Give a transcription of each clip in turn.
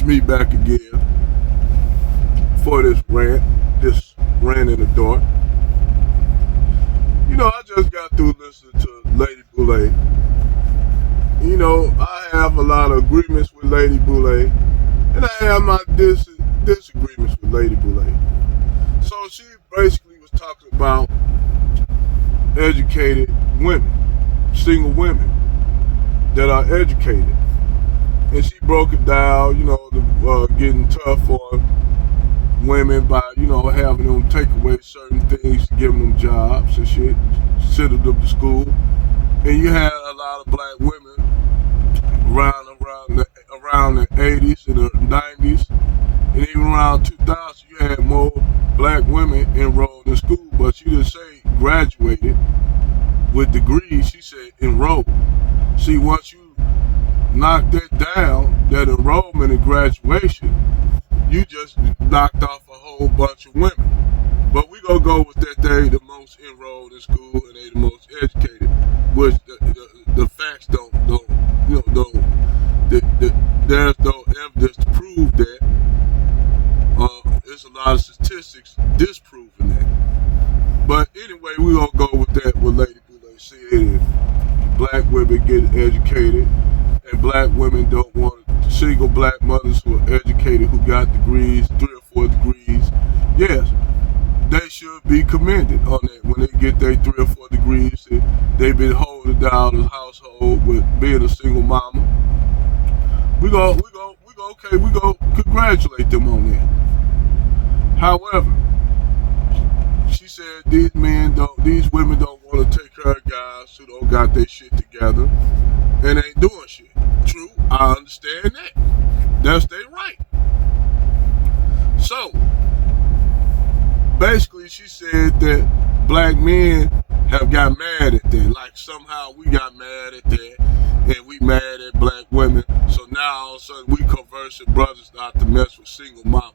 It's me back again for this rant in the dark. I just got through listening to Lady Bulay. I have a lot of agreements with Lady Bulay, and I have my disagreements with Lady Bulay. So she basically was talking about educated women, single women that are educated. And she broke it down, getting tough on women by, having them take away certain things, giving them jobs and shit, sending them to school. And you had a lot of black women around the 80s and the 90s, and even around 2000, you had more black women enrolled in school, but she didn't say graduated with degrees, she said enrolled. See, once you knock that down, that enrollment and graduation, you just knocked off a whole bunch of women. But we gonna go with that they the most enrolled in school and they the most educated, which the facts don't there's no evidence to prove that. There's a lot of statistics disproving that. But anyway, we gonna go with that. What Lady Bulay said: black women get educated, and black women don't want single black mothers who are educated, who got degrees, 3 or 4 degrees. Yes, they should be commended on that. When they get their 3 or 4 degrees, they've been holding down the household with being a single mama. We go congratulate them on that. However, she said these women don't want to take care of guys who don't got their shit together and ain't doing shit. True, I understand that. That's their right. So, basically she said that black men have got mad at that. Like somehow we got mad at that and we mad at black women. So now all of a sudden we conversing brothers not to mess with single mamas.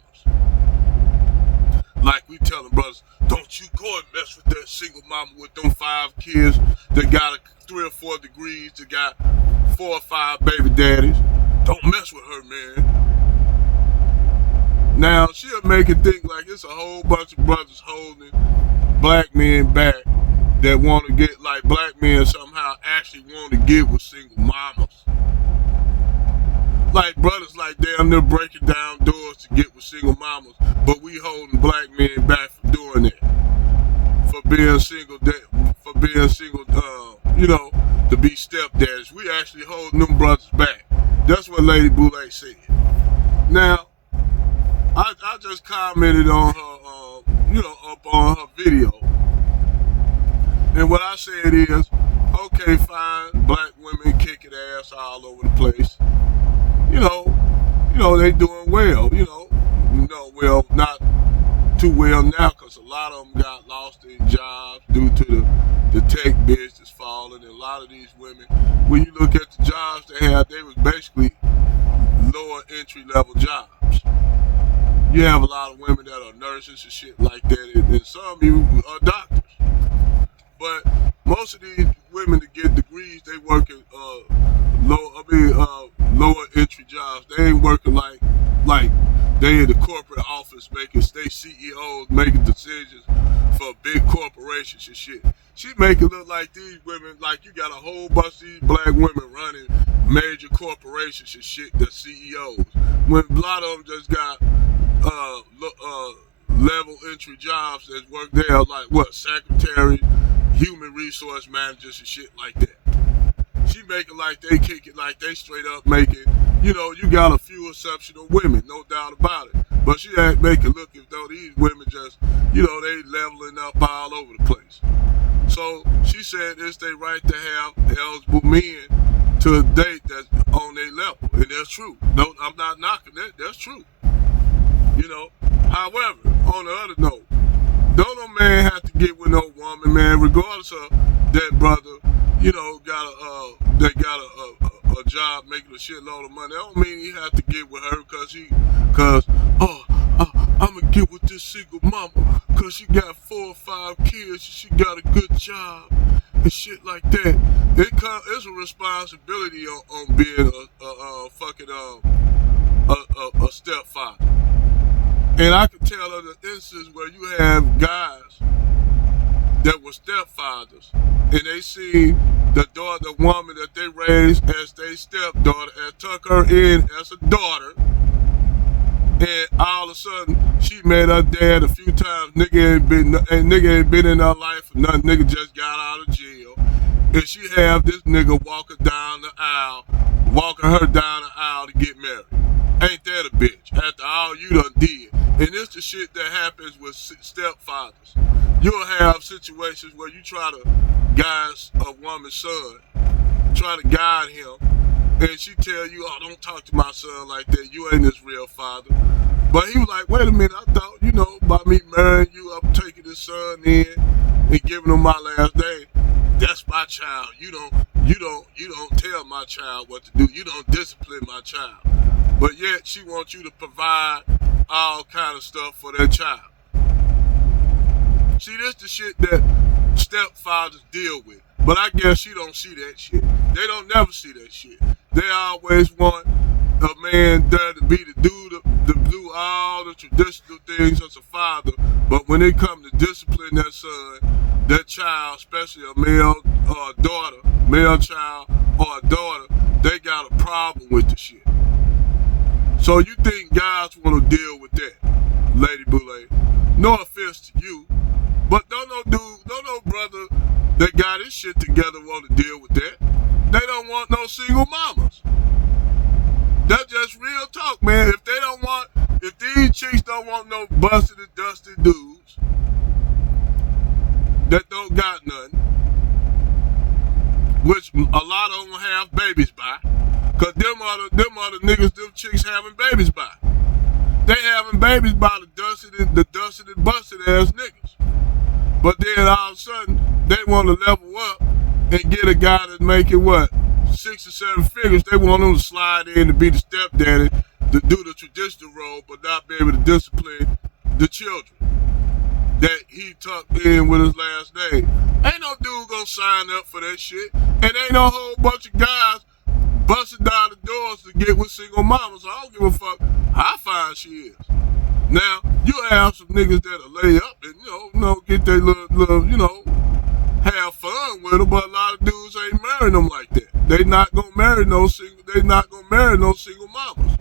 Like we telling brothers, don't you go and mess with that single mama with them 5 kids that got 3 or 4 degrees, that got 4 or 5 baby daddies. Don't mess with her, man. Now she'll make it think like it's a whole bunch of brothers holding black men back that want to get, like black men somehow actually want to get with single mamas. Like brothers like damn near breaking down doors to get with single mamas, but we holding black men back from doing that. For being single, to be stepdads. We actually holding them brothers back. That's what Lady Bulay said. Now, I just commented on her, up on her video. And what I said is, okay, fine, black women kicking ass all over the place. They doing well, well, not too well now because a lot of them got lost their jobs due to the tech business falling. And a lot of these women, when you look at the jobs they had, they was basically lower entry level jobs. You have a lot of women that are nurses and shit like that, and some even are doctors. But most of these women that get degrees, they work at lower entry jobs. They ain't working like they in the corporate office they CEOs making decisions for big corporations and shit. She make it look like these women, like you got a whole bunch of these black women running major corporations and shit, the CEOs. When a lot of them just got level entry jobs that work there, like secretaries, human resource managers and shit like that. She make it like they kick it, like they straight up make it, you got a few exceptional women, no doubt about it. But she make it look as though these women just, they leveling up all over the place. So she said it's their right to have eligible men to date that's on their level. And that's true. No, I'm not knocking that. That's true. However, on the other note, don't no man have to get with no woman, man, regardless of that brother, got a job making a shitload of money. That don't mean he have to get with her I'm gonna get with this single mama because she got 4 or 5 kids and she got a good job and shit like that. It's a responsibility on being a fucking a stepfather. And I can tell of the instances where you have guys that were stepfathers, and they see the woman that they raised as their stepdaughter, and took her in as a daughter, and all of a sudden she met her dad a few times. Nigga ain't been in her life or nothing. Nigga just got out of jail, and she have this nigga walking her down the aisle to get married. Ain't that a bitch? After all you done did. And it's the shit that happens with stepfathers. You'll have situations where you try to guide a woman's son, try to guide him, and she tell you, oh, don't talk to my son like that. You ain't his real father. But he was like, wait a minute, I thought, by me marrying you, I'm taking this son in and giving him my last name. That's my child. You don't tell my child what to do. You don't discipline my child. But yet she wants you to provide all kind of stuff for their child. See, this the shit that stepfathers deal with. But I guess she don't see that shit. They don't never see that shit. They always want a man there to be the dude to do all the traditional things as a father. But when it comes to discipline that son, that child, especially a male child or a daughter, they got a problem with the shit. So you think guys want to deal with that, Lady Bulay? No offense to you, but don't no brother that got his shit together want to deal with that. They don't want no single mamas. That's just real talk, man. If these chicks don't want no busted and dusted dudes that don't got nothing, which a lot of them have babies by, cause them are the niggas them chicks having babies by. They having babies by the dusted and busted ass niggas. But then all of a sudden they want to level up and get a guy that's making what? 6 or 7 figures. They want him to slide in to be the stepdaddy, to do the traditional role, but not be able to discipline the children that he tucked in with his last name. Ain't no dude gonna sign up for that shit. And ain't no whole bunch of guys busting down the doors to get with single mamas. So I don't give a fuck how fine she is. Now, you have some niggas that'll lay up and, get their little, have fun with them, but a lot of dudes ain't marrying them like that. They not gonna marry no single mamas.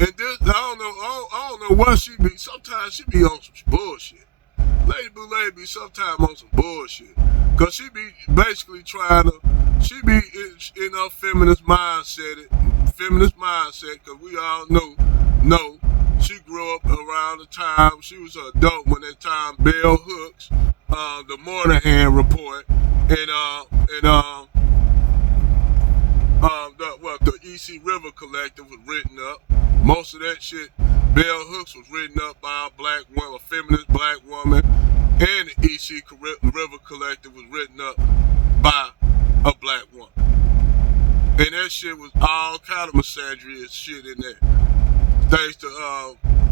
And this, I don't know what she be. Sometimes she be on some bullshit. Lady Bulay be sometimes on some bullshit. Cause she be basically she be in her feminist mindset, cause we all know she grew up around the time, she was an adult when that time Bell Hooks, the Moynihan Report, and the EC River Collective was written up. Most of that shit, Bell Hooks was written up by a feminist black woman, and the EC River Collective was written up by a black woman. And that shit was all kind of misandrous shit in there. Thanks to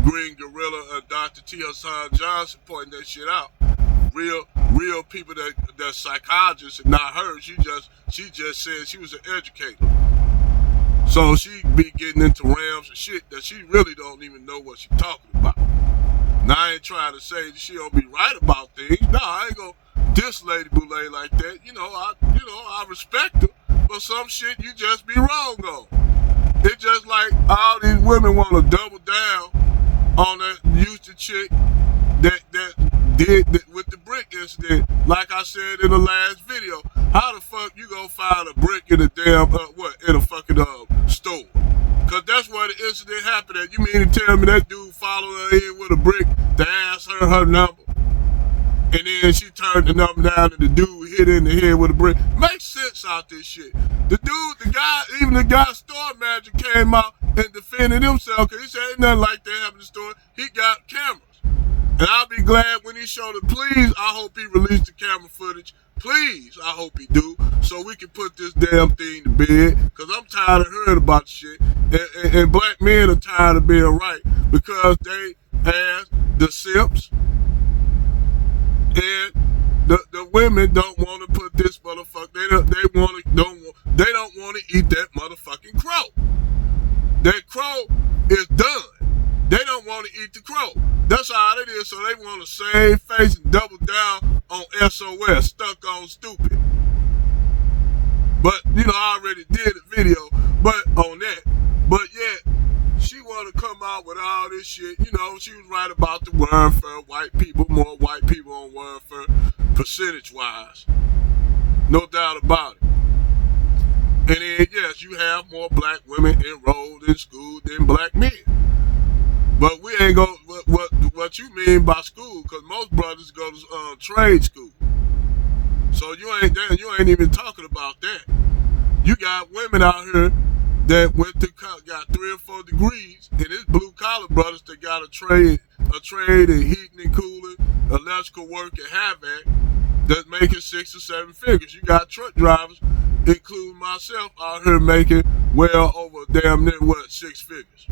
Green Gorilla and Dr. T. Hassan Johnson pointing that shit out. Real people that psychologists and not her. She just said she was an educator. So she be getting into realms of shit that she really don't even know what she talking about. Now I ain't trying to say that she don't be right about things. No, I ain't gonna diss Lady Bulay like that. I respect her, but some shit you just be wrong on. It's just like all these women want to double down on that Houston chick that did with the brick incident. Like I said in the last video, how the fuck you gonna find a brick in a damn in a fucking store? Cause that's where the incident happened at. You mean to tell me that dude followed her in with a brick to ask her number, and then she turned the number down and the dude hit her in the head with a brick? Makes sense out this shit. The guy store manager came out and defended himself because he said ain't nothing like that happened in the store. He got cameras. And I'll be glad when he showed it. Please, I hope he released the camera footage. Please, I hope he do, so we can put this damn thing to bed, because I'm tired of hearing about the shit. And black men are tired of being right, because they ask the simps and the women don't want to put this motherfucker. They don't want to eat that motherfucking crow. That crow is done. They don't want to eat the crow. That's all it is. So they want to save face and double down on SOS, stuck on stupid. But, I already did a video on that. But yet, she want to come out with all this shit. She was right about the welfare, more white people on welfare, percentage-wise. No doubt about it. And then, yes, you have more black women enrolled in school than black men. But we ain't go what you mean by school, because most brothers go to trade school. So you ain't even talking about that. You got women out here that got 3 or 4 degrees, and it's blue collar brothers that got a trade in heating and cooling, electrical work, and havoc that's making 6 or 7 figures. You got truck drivers, including myself, out here making well over damn near 6 figures.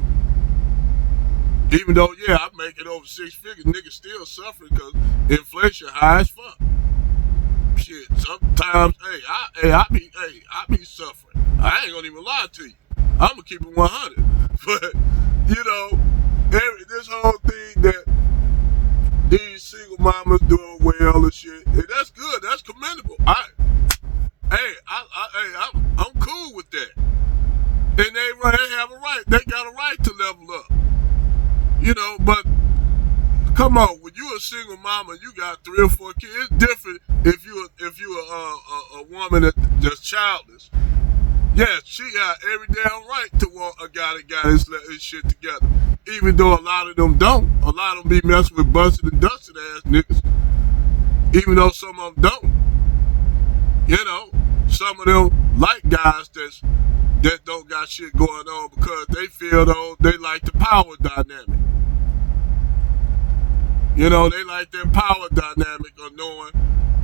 Even though, I make it over 6 figures, niggas still suffering because inflation high as fuck. Shit, sometimes, I be suffering. I ain't gonna even lie to you. I'm gonna keep it 100. But, this whole thing that these single mamas doing well and shit, and that's good. That's commendable. I'm cool with that. And they have a right. They got a right to level up. But come on, when you a single mama, you got 3 or 4 kids. It's different if you a woman that's childless. Yes, she got every damn right to want a guy that got his shit together. Even though a lot of them don't. A lot of them be messing with busted and dusted ass niggas. Even though some of them don't. Some of them like guys that don't got shit going on because they feel they like the power dynamic. They like that power dynamic of knowing.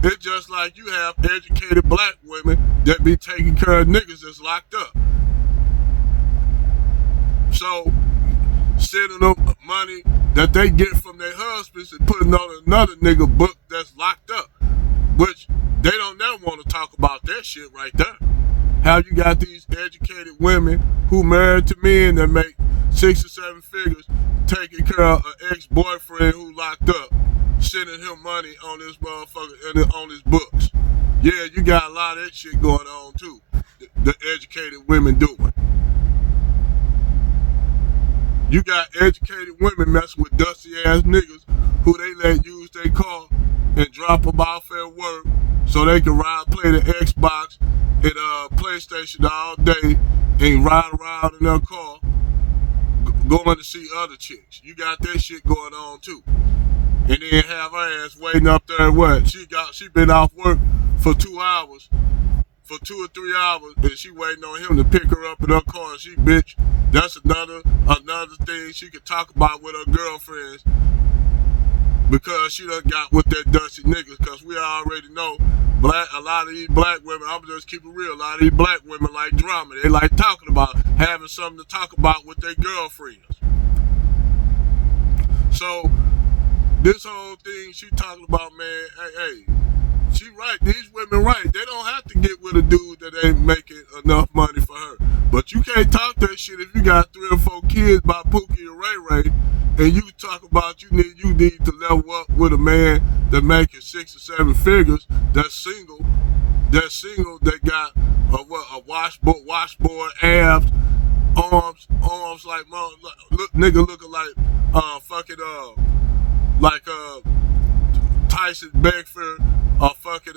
It's just like you have educated black women that be taking care of niggas that's locked up. So, sending them money that they get from their husbands and putting on another nigga book that's locked up, which they don't never want to talk about that shit right there. How you got these educated women who married to men that make 6 or 7 figures, taking care of an ex-boyfriend who locked up, sending him money on this motherfucker and on his books. Yeah, you got a lot of that shit going on too. The educated women doing. You got educated women messing with dusty ass niggas who they let use their car and drop them off at work so they can play the Xbox and PlayStation all day and ride around in their car going to see other chicks. You got that shit going on too. And then have her ass waiting up there and what? She been off work for 2 hours, for 2 or 3 hours, and she waiting on him to pick her up in her car, and she bitch. That's another thing she could talk about with her girlfriends because she done got with that dusty niggas, because we already know a lot of these black women, I'm just keep it real, a lot of these black women like drama. They like talking about, having something to talk about with their girlfriends. So, this whole thing she talking about, man, hey, she right. These women right. They don't have to get with a dude that ain't making enough money for her. But you can't talk that shit if you got 3 or 4 kids by Pookie and Ray Ray, and you talk about you need to level up with a man that making 6 or 7 figures, that's single, that got a washboard, abs, arms like nigga looking like Tyson Beckford or fucking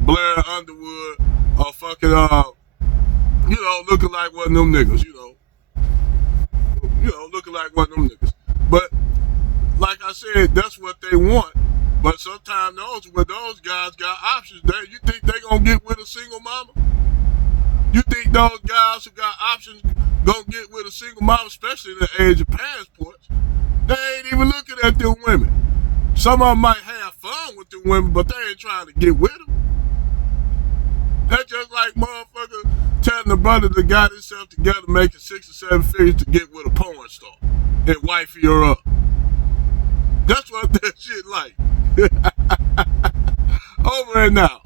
Blair Underwood or fucking looking like one of them niggas, looking like one of them niggas. But like I said, that's what they want. But sometimes when those guys got options, you think they gonna get with a single mama? You think those guys who got options gonna get with a single mama, especially in the age of passports? They ain't even looking at them women. Some of them might have fun with them women, but they ain't trying to get with them. That's just like motherfucker telling the brother that got himself together making 6 or 7 figures to get with a porn star and wifey her up. That's what that shit like. Over and out.